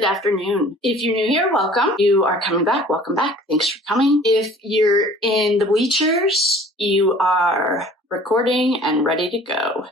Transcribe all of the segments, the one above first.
good afternoon. If you're new here, welcome. You are coming back, welcome back. Thanks for coming. If you're in the bleachers, you are recording and ready to go.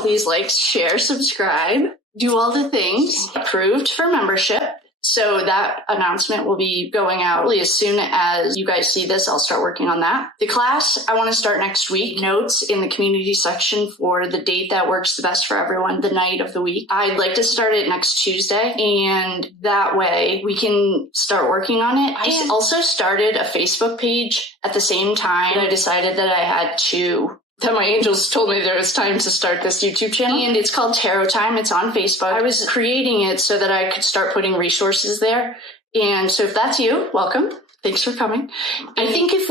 Please like, share, subscribe, do all the things. Approved for membership. So that announcement will be going out really as soon as you guys see this. I'll start working on that. The class, I want to start next week. Notes in the community section for the date that works the best for everyone, the night of the week. I'd like to start it next Tuesday, and that way we can start working on it. I also started a Facebook page at the same time. I decided that my angels told me there was time to start this YouTube channel, and it's called Tarot Time. It's on Facebook. I was creating it so that I could start putting resources there. And so if that's you, welcome. Thanks for coming. I think if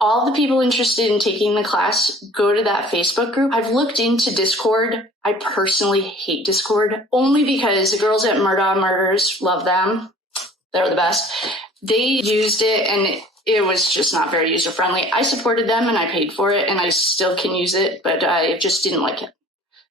all the people interested in taking the class, go to that Facebook group. I've looked into Discord. I personally hate Discord only because the girls at Murdaugh Murders, love them. They're the best. They used it and it was just not very user-friendly. I supported them and I paid for it and I still can use it, but I just didn't like it.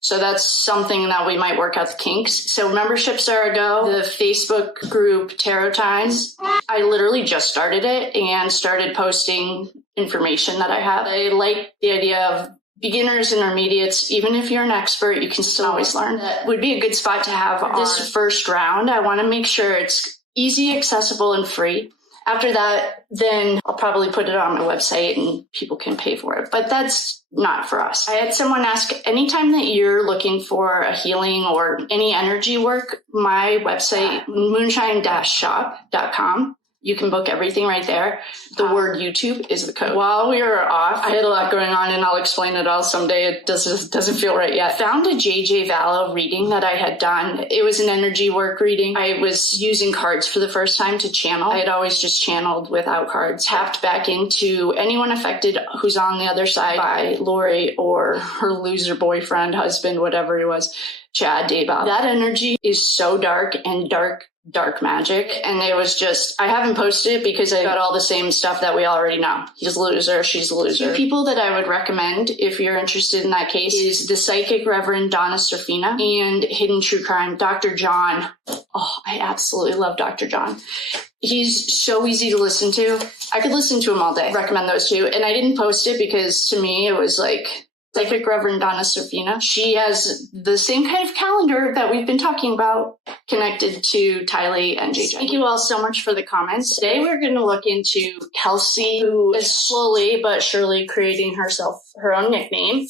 So that's something that we might work out the kinks. So memberships are a go. The Facebook group Tarot Times, I literally just started it and started posting information that I have. I like the idea of beginners, intermediates. Even if you're an expert, you can still always learn. That would be a good spot to have on this first round. I want to make sure it's easy, accessible, and free. After that, then I'll probably put it on my website and people can pay for it. But that's not for us. I had someone ask, anytime that you're looking for a healing or any energy work, my website, moonshine-shop.com. You can book everything right there. The word YouTube is the code. While we were off, I had a lot going on and I'll explain it all someday. It doesn't feel right yet. Found a JJ Vallow reading that I had done. It was an energy work reading. I was using cards for the first time to channel. I had always just channeled without cards. Tapped back into anyone affected who's on the other side by Lori or her loser boyfriend, husband, whatever he was, Chad Daybell. That energy is so dark and dark magic. And it was just, I haven't posted it because I got all the same stuff that we already know. He's a loser, she's a loser. Two people that I would recommend if you're interested in that case is the psychic Reverend Donna Serfina and Hidden True Crime, Dr. John. Oh, I absolutely love Dr. John. He's so easy to listen to. I could listen to him all day. Recommend those two. And I didn't post it because to me it was like, Psychic Reverend Donna Serfina. She has the same kind of calendar that we've been talking about connected to Tylee and JJ. Thank you all so much for the comments. Today we're going to look into Kelsey, who is slowly but surely creating her own nickname.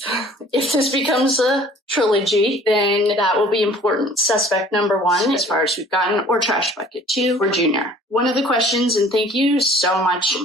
If this becomes a trilogy, then that will be important. Suspect number 1, as far as we've gotten, or trash bucket 2, or junior. One of the questions, and thank you so much,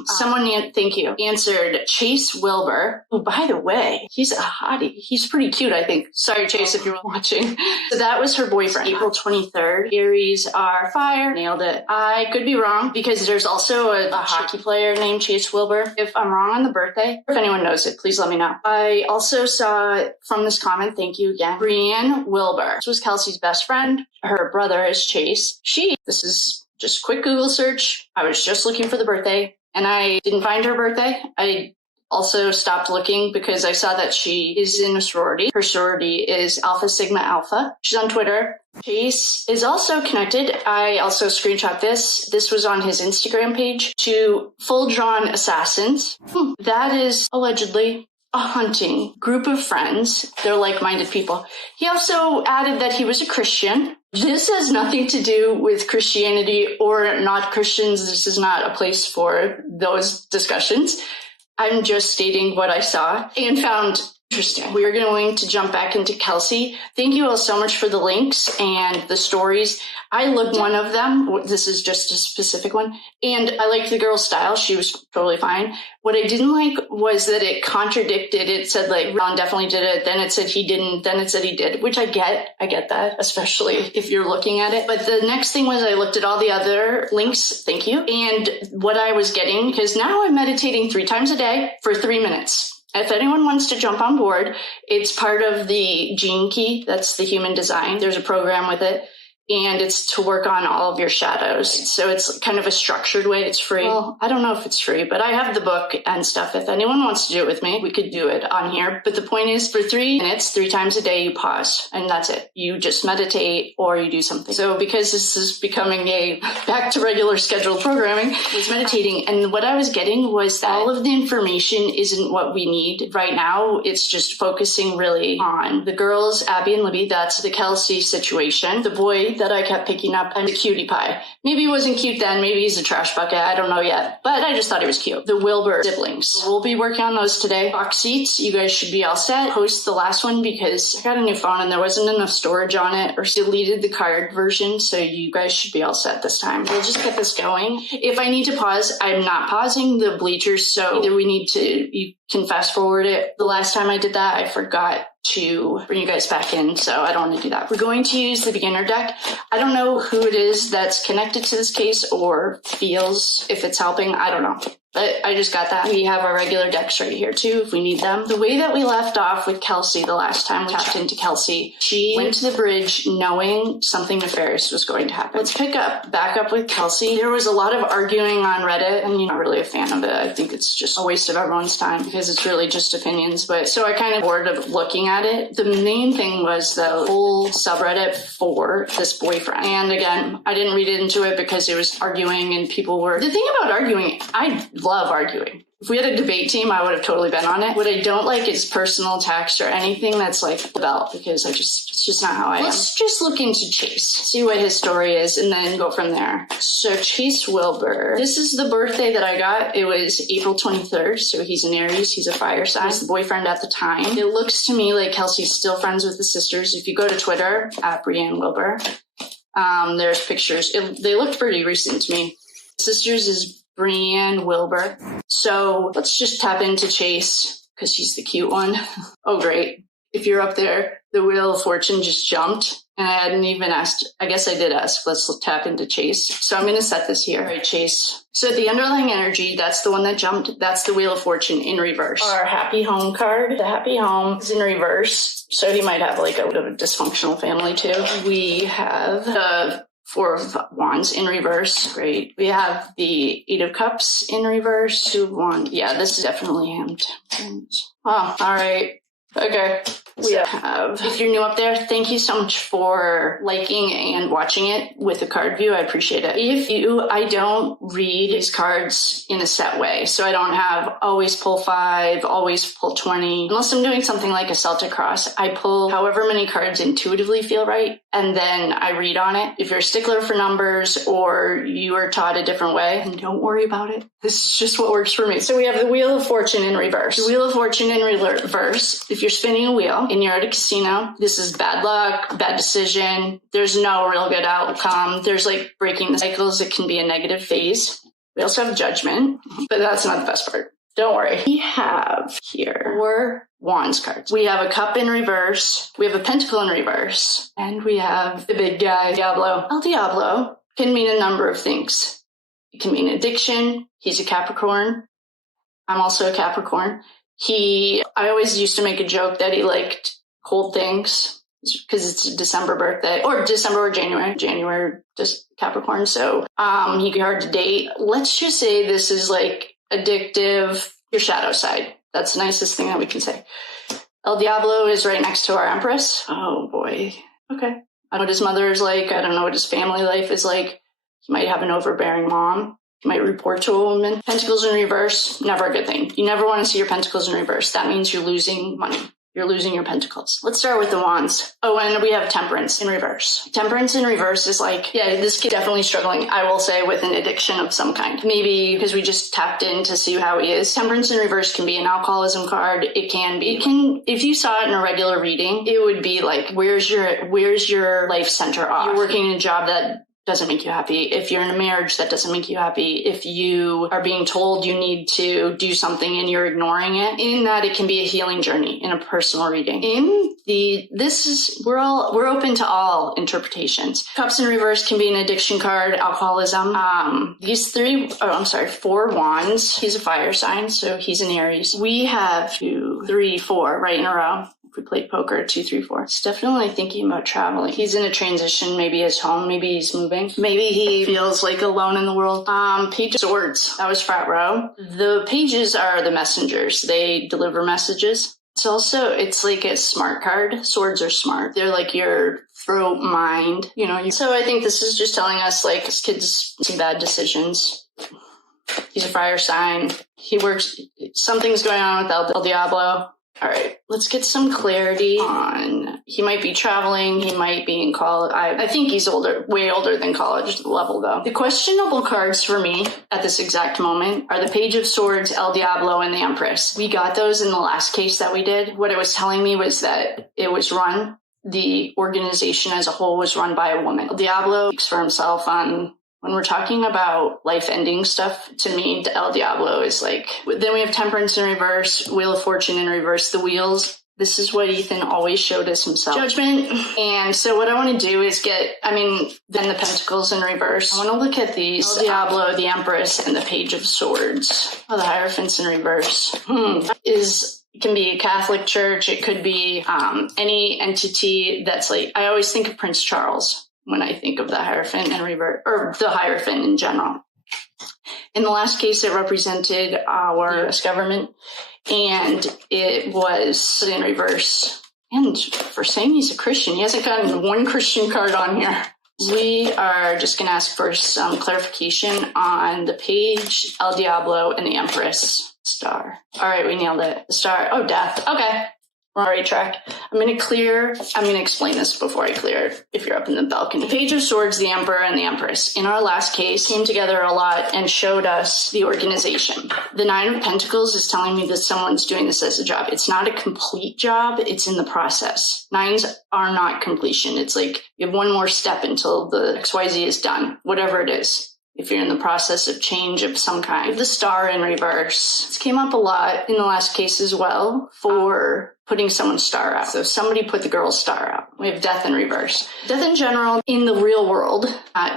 thank you, answered Chase Wilbur, who, by the way, he's a hottie. He's pretty cute, I think. Sorry, Chase, if you're watching. So that was her boyfriend. April 23rd. Aries are fire. Nailed it. I could be wrong because there's also a hockey player named Chase Wilbur. If I'm wrong on the birthday, if anyone knows it, please let me know. I also saw from this comment, thank you again, Brienne Wilbur. This was Kelsey's best friend. Her brother is Chase. This is just quick Google search. I was just looking for the birthday and I didn't find her birthday. I also stopped looking because I saw that she is in a sorority. Her sorority is Alpha Sigma Alpha. She's on Twitter. Chase is also connected. I also screenshot this. This was on his Instagram page to Full Drawn Assassins. That is allegedly a hunting group of friends. They're like-minded people. He also added that he was a Christian. This has nothing to do with Christianity or not Christians. This is not a place for those discussions. I'm just stating what I saw and found interesting. We are going to jump back into Kelsey. Thank you all so much for the links and the stories. I looked one of them. This is just a specific one. And I liked the girl's style. She was totally fine. What I didn't like was that it contradicted. It said like Ron definitely did it. Then it said he didn't. Then it said he did, which I get that, especially if you're looking at it. But the next thing was I looked at all the other links. Thank you. And what I was getting, because now I'm meditating 3 times a day for 3 minutes. If anyone wants to jump on board, it's part of the Gene Key. That's the human design. There's a program with it. and it's to work on all of your shadows. So it's kind of a structured way. It's free. Well, I don't know if it's free, but I have the book and stuff. If anyone wants to do it with me, we could do it on here. But the point is, for 3 minutes, 3 times a day, you pause, and that's it. You just meditate or you do something. So because this is becoming a back to regular scheduled programming, I was meditating, and what I was getting was that all of the information isn't what we need right now. It's just focusing really on the girls, Abby and Libby. That's the Kelsey situation. The boy that I kept picking up, and the cutie pie. Maybe he wasn't cute then. Maybe he's a trash bucket. I don't know yet. But I just thought he was cute. The Wilbur siblings. We'll be working on those today. Box seats, you guys should be all set. Post the last one because I got a new phone and there wasn't enough storage on it, or deleted the card version. So you guys should be all set this time. We'll just get this going. If I need to pause, I'm not pausing the bleachers. So either we need to, you can fast forward it. The last time I did that, I forgot to bring you guys back in, so I don't want to do that. We're going to use the beginner deck. I don't know who it is that's connected to this case or feels if it's helping. I don't know. But I just got that. We have our regular decks right here too if we need them. The way that we left off with Kelsey the last time we tapped into Kelsey, she went to the bridge knowing something nefarious was going to happen. Let's back up with Kelsey. There was a lot of arguing on Reddit, and you're not really a fan of it. I think it's just a waste of everyone's time because it's really just opinions. But so I kind of bored of looking at it. The main thing was the whole subreddit for this boyfriend. And again, I didn't read into it because it was arguing and people were... The thing about arguing, I love arguing. If we had a debate team, I would have totally been on it. What I don't like is personal attacks or anything that's like about, because it's just not how I am. Let's just look into Chase, see what his story is, and then go from there. So Chase Wilbur, this is the birthday that I got. It was April 23rd, so he's an Aries. He's a fire sign. He's the boyfriend at the time. It looks to me like Kelsey's still friends with the sisters. If you go to Twitter, Abby and Wilbur, there's pictures. They looked pretty recent to me. Sisters is Brienne Wilbur. So let's just tap into Chase because she's the cute one. Oh, great. If you're up there, the Wheel of Fortune just jumped and I hadn't even asked. I guess I did ask. Let's tap into Chase. So I'm going to set this here. All right, Chase. So the underlying energy, that's the one that jumped. That's the Wheel of Fortune in reverse. Our Happy Home card. The Happy Home is in reverse. So he might have like a bit of a dysfunctional family too. We have the Four of Wands in reverse. Great. We have the Eight of Cups in reverse. Two of Wands. Yeah, this is definitely him. Oh, all right. Okay. We have, if you're new up there, thank you so much for liking and watching it with a card view. I appreciate it. I don't read these cards in a set way. So I don't have always pull 5, always pull 20. Unless I'm doing something like a Celtic cross, I pull however many cards intuitively feel right. And then I read on it. If you're a stickler for numbers or you are taught a different way, then don't worry about it. This is just what works for me. So we have the Wheel of Fortune in reverse. The Wheel of Fortune in reverse, if you're spinning a wheel and you're at a casino, this is bad luck, bad decision. There's no real good outcome. There's like breaking the cycles. It can be a negative phase. We also have Judgment, but that's not the best part. Don't worry. We have here 4 Wands cards. We have a Cup in reverse. We have a Pentacle in reverse. And we have the big guy, Diablo. El Diablo can mean a number of things. It can mean addiction. He's a Capricorn. I'm also a Capricorn. I always used to make a joke that he liked cold things because it's a December birthday, or December or January, just Capricorn. So he could be hard to date. Let's just say this is like addictive, your shadow side. That's the nicest thing that we can say. El Diablo is right next to our Empress. Oh boy. Okay. I don't know what his mother is like. I don't know what his family life is like. He might have an overbearing mom. He might report to a woman. Pentacles in reverse, never a good thing. You never want to see your pentacles in reverse. That means you're losing money. You're losing your pentacles. Let's start with the Wands. Oh, and we have Temperance in reverse. Temperance in reverse is like, yeah, this kid definitely struggling, I will say, with an addiction of some kind. Maybe because we just tapped in to see how he is. Temperance in reverse can be an alcoholism card. It can, if you saw it in a regular reading, it would be like, where's your life center off? You're working in a job that doesn't make you happy. If you're in a marriage that doesn't make you happy, if you are being told you need to do something and you're ignoring it, in that it can be a healing journey in a personal reading. We're open to all interpretations. Cups in reverse can be an addiction card, alcoholism. 4 Wands. He's a fire sign, so he's an Aries. We have 2, 3, 4 right in a row. If we played poker, 2, 3, 4. He's definitely thinking about traveling. He's in a transition. Maybe he's home. Maybe he's moving. Maybe he feels like alone in the world. Page of Swords. That was frat row. The pages are the messengers. They deliver messages. It's like a smart card. Swords are smart. They're like your throat mind, So I think this is just telling us, like, this kid's making bad decisions. He's a fire sign. Something's going on with El Diablo. All right, let's get some clarity on, he might be traveling, he might be in college. I think he's way older than college level, though. The questionable cards for me at this exact moment are the Page of Swords, El Diablo, and the Empress. We got those in the last case that we did. What it was telling me was that the organization as a whole was run by a woman. El Diablo speaks for himself on, when we're talking about life-ending stuff, to me, El Diablo is like, then we have Temperance in reverse, Wheel of Fortune in reverse, the wheels. This is what Ethan always showed us himself. Judgment. And so what I want to do is then the Pentacles in reverse. I want to look at these, El Diablo, the Empress, and the Page of Swords. Oh, the Hierophants in reverse. It can be a Catholic church. It could be any entity that's like, I always think of Prince Charles when I think of the Hierophant and reverse, or the Hierophant in general. In the last case, it represented our US government, and it was in reverse. And for saying he's a Christian, he hasn't gotten one Christian card on here. We are just going to ask for some clarification on the Page, El Diablo, and the Empress. Star. All right, we nailed it. The star. Oh, death. Okay. We're on the right track. I'm going to explain this before I clear it, if you're up in the balcony. Page of Swords, the Emperor, and the Empress. In our last case, came together a lot and showed us the organization. The Nine of Pentacles is telling me that someone's doing this as a job. It's not a complete job. It's in the process. Nines are not completion. It's like you have one more step until the XYZ is done, whatever it is. If you're in the process of change of some kind. The Star in reverse. This came up a lot in the last case as well for putting someone's star out. So somebody put the girl's star out. We have Death in reverse. Death in general, in the real world,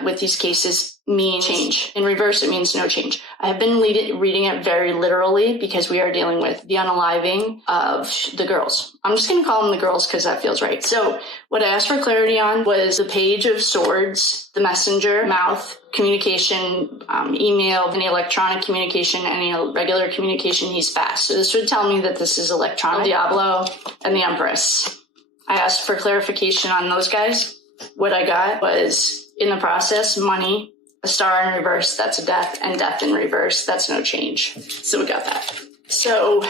with these cases, means change. In reverse, it means no change. I have been reading it very literally because we are dealing with the unaliving of the girls. I'm just going to call them the girls because that feels right. So what I asked for clarity on was the Page of Swords, the messenger, mouth, communication, email, any electronic communication, any regular communication, he's fast. So this would tell me that this is electronic. Diablo and the Empress. I asked for clarification on those guys. What I got was, in the process, money, a star in reverse, that's a death, and death in reverse, that's no change. So we got that. So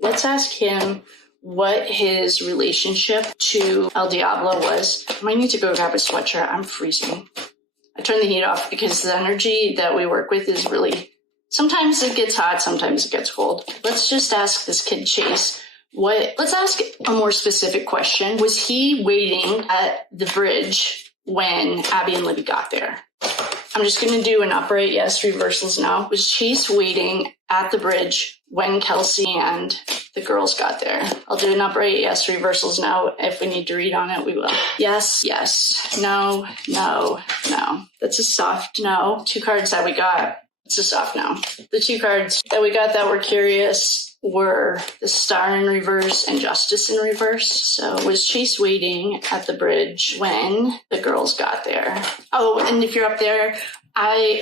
let's ask him what his relationship to El Diablo was. I might need to go grab a sweatshirt. I'm freezing. I turn the heat off because the energy that we work with is really, sometimes it gets hot, sometimes it gets cold. Let's just ask this kid Chase, let's ask a more specific question. Was he waiting at the bridge when Abby and Libby got there? I'm just going to do an upright yes, reversals no. Was Chase waiting at the bridge when Kelsey and the girls got there? I'll do an upright yes, reversals no. If we need to read on it, we will. Yes, yes, no, no, no. That's a soft no. 2 cards that we got, it's a soft no. The 2 cards that we got that were curious were the Star in reverse and Justice in reverse. So was Chase waiting at the bridge when the girls got there? Oh, and if you're up there,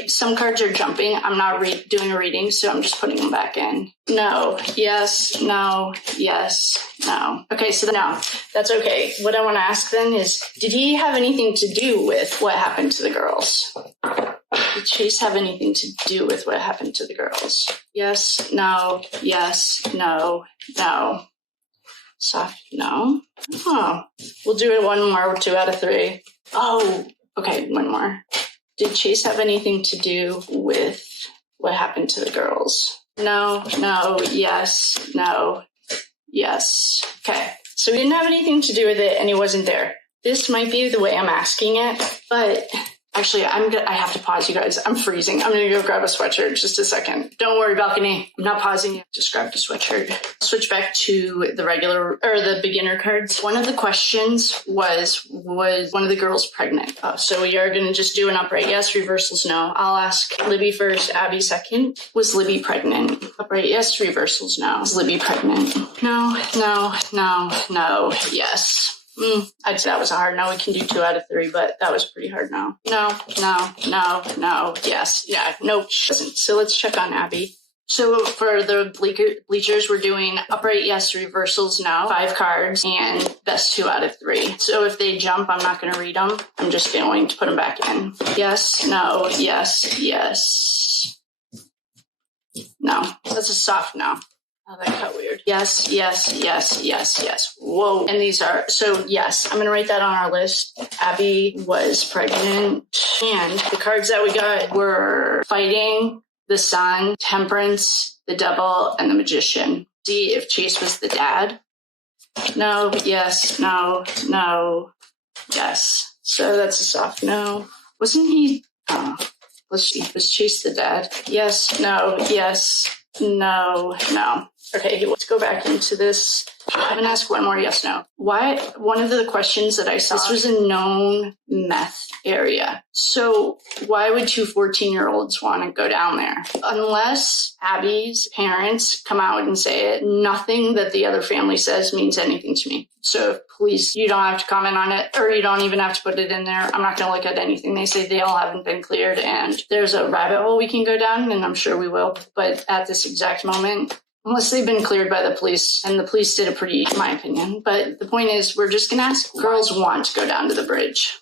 some cards are jumping. I'm not doing a reading, so I'm just putting them back in. No, yes, no, yes, no. Okay, so no, that's okay. What I want to ask then is, did he have anything to do with what happened to the girls? Did Chase have anything to do with what happened to the girls? Yes, no, yes, no, no. Soft no. Oh, we'll do it one more, 2 out of 3. Oh, okay, one more. Did Chase have anything to do with what happened to the girls? No, no, yes, no, yes. Okay, so he didn't have anything to do with it and he wasn't there. This might be the way I'm asking it, but Actually, I have to pause, you guys. I'm freezing. I'm going to go grab a sweatshirt just a second. Don't worry, balcony. I'm not pausing you. Just grabbed a sweatshirt. Switch back to the regular or the beginner cards. One of the questions was one of the girls pregnant? So we are going to just do an upright yes, reversals no. I'll ask Libby first, Abby second. Was Libby pregnant? Upright yes, reversals no. Was Libby pregnant? No, no, no, no, yes. I'd say that was a hard no. We can do 2 out of 3, but that was pretty hard no. No, no, no, no, yes. Yeah, nope, she doesn't. So let's check on Abby. So for the bleachers, we're doing upright yes, reversals no, 5 cards, and best 2 out of 3. So if they jump, I'm not going to read them. I'm just going to put them back in. Yes, no, yes, yes. No, that's a soft no. Oh, that got weird. Yes, yes, yes, yes, yes. Whoa. And these are, so yes, I'm going to write that on our list. Abby was pregnant. And the cards that we got were fighting, the sun, temperance, the devil, and the magician. See if Chase was the dad. No, yes, no, no, yes. So that's a soft no. Wasn't he, let's see, was Chase the dad? Yes, no, yes, no, no. Okay, let's go back into this. I'm going to ask one more yes, no. Why? One of the questions that I saw, this was a known meth area. So why would 2 14-year-olds want to go down there? Unless Abby's parents come out and say it, nothing that the other family says means anything to me. So please, you don't have to comment on it, or you don't even have to put it in there. I'm not going to look at anything they say. They all haven't been cleared, and there's a rabbit hole we can go down, and I'm sure we will. But at this exact moment, unless they've been cleared by the police, and the police did a pretty, in my opinion. But the point is, we're just going to ask girls want to go down to the bridge.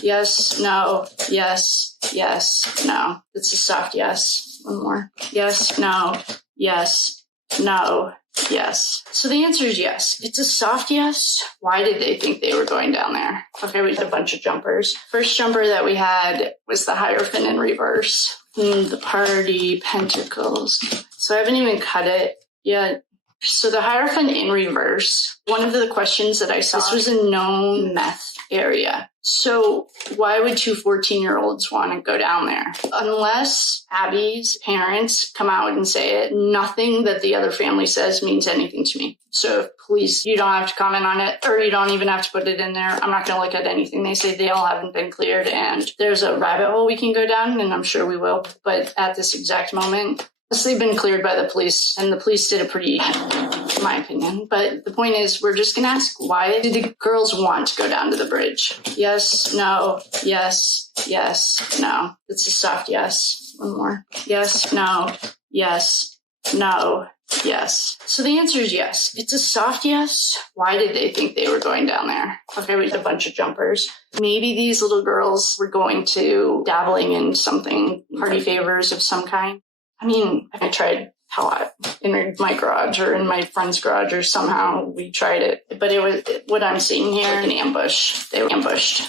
Yes, no, yes, yes, no. It's a soft yes. One more. Yes, no, yes, no, yes. So the answer is yes. It's a soft yes. Why did they think they were going down there? Okay, we had a bunch of jumpers. First jumper that we had was the Hierophant in reverse. The Party, Pentacles. So I haven't even cut it yet. So the Hierophant in reverse, one of the questions that I saw, this was a known meth area. So why would 2 14-year-olds want to go down there? Unless Abby's parents come out and say it, nothing that the other family says means anything to me. So please, you don't have to comment on it, or you don't even have to put it in there. I'm not going to look at anything they say. They all haven't been cleared, and there's a rabbit hole we can go down, and I'm sure we will. But at this exact moment, unless they've been cleared by the police, and the police did a pretty, in my opinion. But the point is, we're just going to ask, why did the girls want to go down to the bridge? Yes, no, yes, yes, no. It's a soft yes. One more. Yes, no, yes, no, yes. So the answer is yes. It's a soft yes. Why did they think they were going down there? Okay, we had a bunch of jumpers. Maybe these little girls were going to dabbling in something, party favors of some kind. I mean, I tried a lot in my garage or in my friend's garage, or somehow we tried it. But it was what I'm seeing here, an ambush. They were ambushed.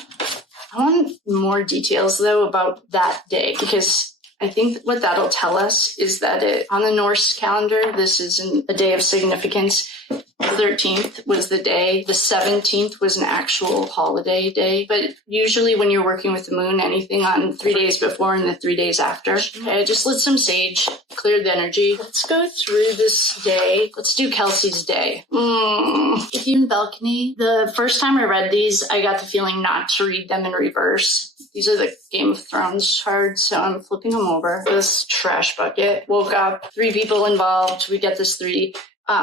I want more details, though, about that day, because I think what that'll tell us is that on the Norse calendar, this isn't a day of significance. The 13th was the day. The 17th was an actual holiday day. But usually when you're working with the moon, anything on 3 days before and the 3 days after. Okay, I just lit some sage, cleared the energy. Let's go through this day. Let's do Kelsey's day. If you in balcony, the first time I read these, I got the feeling not to read them in reverse. These are the Game of Thrones cards, so I'm flipping them over. This trash bucket. Woke up, 3 people involved. We get this 3.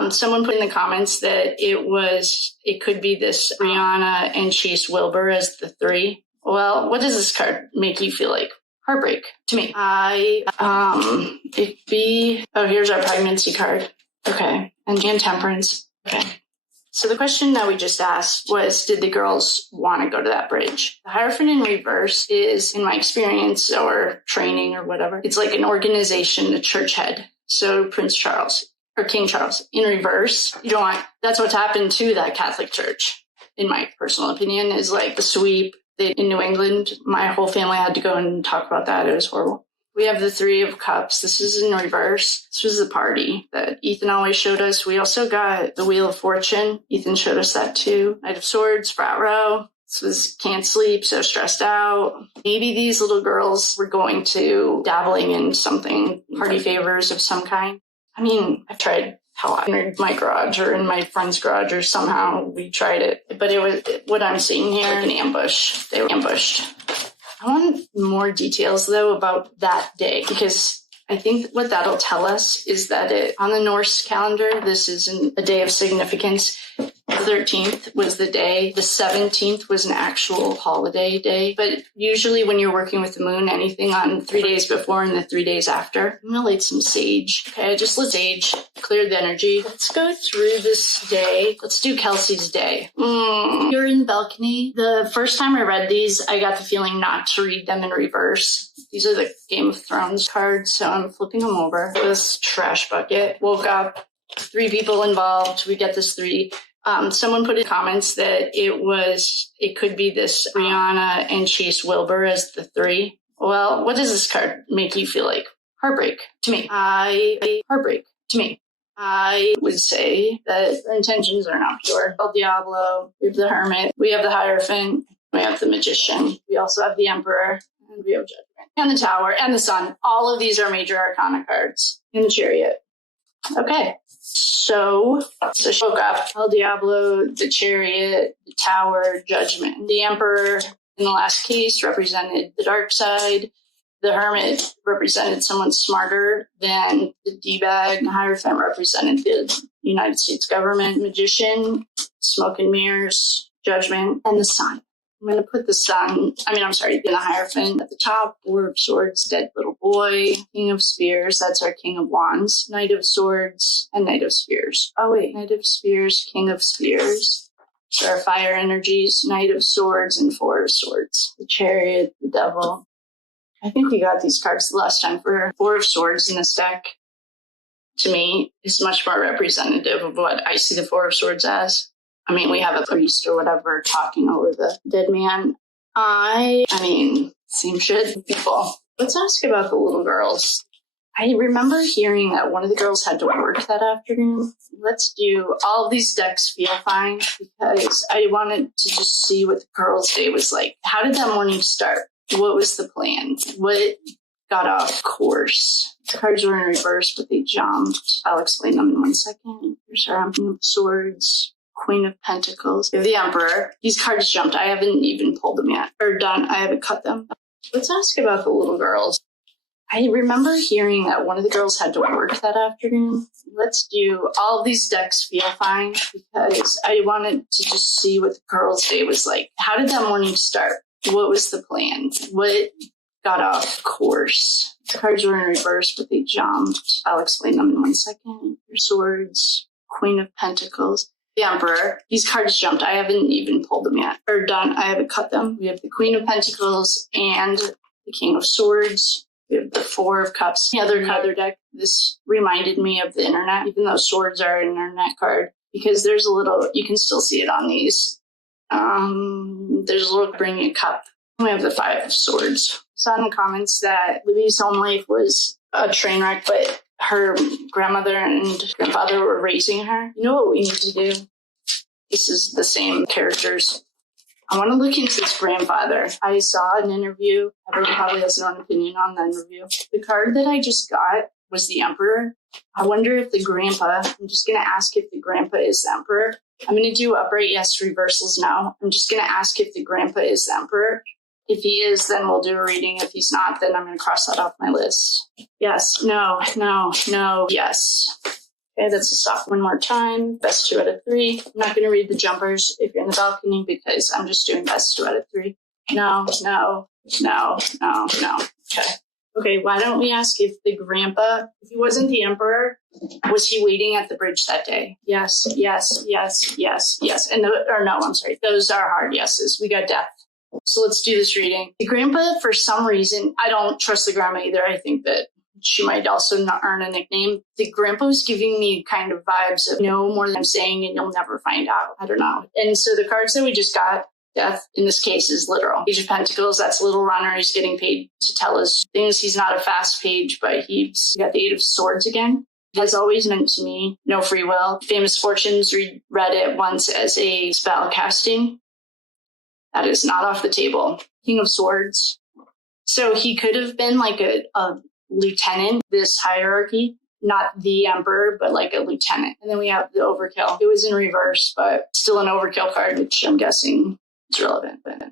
Someone put in the comments that it could be this Brianna and Chase Wilbur as the 3. Well, what does this card make you feel like? Heartbreak to me. Here's our pregnancy card. Okay. And temperance. Okay. So the question that we just asked was, did the girls want to go to that bridge? The Hierophant in reverse is, in my experience or training or whatever, it's like an organization, a church head. So Prince Charles. Or King Charles in reverse. That's what's happened to that Catholic Church, in my personal opinion, is like the sweep in New England. My whole family had to go and talk about that. It was horrible. We have the 3 of Cups. This is in reverse. This was the party that Ethan always showed us. We also got the Wheel of Fortune. Ethan showed us that too. Knight of Swords, Frat Row. was can't sleep, so stressed out. Maybe these little girls were going to dabbling in something, party favors of some kind. I mean, I've tried how I entered my garage or in my friend's garage or somehow we tried it. But it was what I'm seeing here, an ambush. They were ambushed. I want more details, though, about that day, because I think what that'll tell us is that on the Norse calendar, this isn't a day of significance. The 13th was the day. The 17th was an actual holiday day. But usually when you're working with the moon, anything on 3 days before and the 3 days after. I'm going to light some sage. Okay, just let sage clear the energy. Let's go through this day. Let's do Kelsey's day. You're in the balcony. The first time I read these, I got the feeling not to read them in reverse. These are the Game of Thrones cards, so I'm flipping them over. This trash bucket. Woke up. 3 people involved. We get this 3. Someone put in comments that it could be this Rihanna and Chase Wilbur as the 3. Well, what does this card make you feel like? Heartbreak to me. Heartbreak to me. I would say that our intentions are not pure. El Diablo, we have the Hermit, we have the Hierophant, we have the Magician, we also have the Emperor, and we have Judgment, and the Tower, and the Sun. All of these are major arcana cards. In the Chariot. Okay. So she woke up. El Diablo, the Chariot, the Tower, Judgment. The Emperor, in the last case, represented the dark side. The Hermit represented someone smarter than the D-bag. The Hierophant represented the United States government. Magician, smoke and mirrors, Judgment, and the Sun. I'm going to put the the Hierophant at the top. 4 of Swords, dead little boy. King of Spears, that's our King of Wands. Knight of Swords and Knight of Spears. Oh wait, Knight of Spears, King of Spears. So our fire energies, Knight of Swords and 4 of Swords. The Chariot, the Devil. I think we got these cards the last time for 4 of Swords in this deck. To me, is much more representative of what I see the 4 of Swords as. I mean, we have a priest or whatever talking over the dead man. I mean, same shit, people. Let's ask about the little girls. I remember hearing that one of the girls had to work that afternoon. Let's do all of these decks feel fine because I wanted to just see what the girls' day was like. How did that morning start? What was the plan? What got off course? The cards were in reverse, but they jumped. I'll explain them in 1 second. Here's our King of Swords. Queen of Pentacles, the Emperor. These cards jumped. I haven't even pulled them yet. Or done. I haven't cut them. Let's ask about the little girls. I remember hearing that one of the girls had to work that afternoon. Let's do all of these decks feel fine because I wanted to just see what the girls' day was like. How did that morning start? What was the plan? What got off course? The cards were in reverse, but they jumped. I'll explain them in 1 second. Your Swords, Queen of Pentacles. The Emperor. These cards jumped. I haven't even pulled them yet. Or done. I haven't cut them. We have the Queen of Pentacles and the King of Swords. We have the 4 of Cups. The other deck. This reminded me of the internet, even though Swords are an internet card, because there's a little, you can still see it on these. There's a little bringing a cup. We have the 5 of Swords. I saw in the comments that Libby's home life was a train wreck, but her grandmother and grandfather were raising her. You know what we need to do? This is the same characters. I want to look into this grandfather. I saw an interview. Everyone probably has their own opinion on the interview. The card that I just got was the Emperor. I wonder if the grandpa, I'm just going to ask if the grandpa is the Emperor. I'm going to do upright yes reversals now. I'm just going to ask if the grandpa is the Emperor. If he is, then we'll do a reading. If he's not, then I'm going to cross that off my list. Yes, no, yes. Okay, that's a soft one more time. Best 2 out of 3. I'm not going to read the jumpers if you're in the balcony because I'm just doing best 2 out of 3. No. Okay, why don't we ask if the grandpa, if he wasn't the Emperor, was he waiting at the bridge that day? Yes. And those are hard yeses. We got death. So let's do this reading. The grandpa, for some reason, I don't trust the grandma either. I think that she might also not earn a nickname. The grandpa was giving me kind of vibes of know more than I'm saying and you'll never find out. I don't know. And so the cards that we just got, death in this case is literal. Page of Pentacles, that's a little runner. He's getting paid to tell us things. He's not a fast page, but he's got the 8 of Swords again. Has always meant to me no free will. Famous Fortunes read it once as a spell casting. That is not off the table. King of Swords. So he could have been like a lieutenant, this hierarchy. Not the emperor, but like a lieutenant. And then we have the overkill. It was in reverse, but still an overkill card, which I'm guessing is relevant. But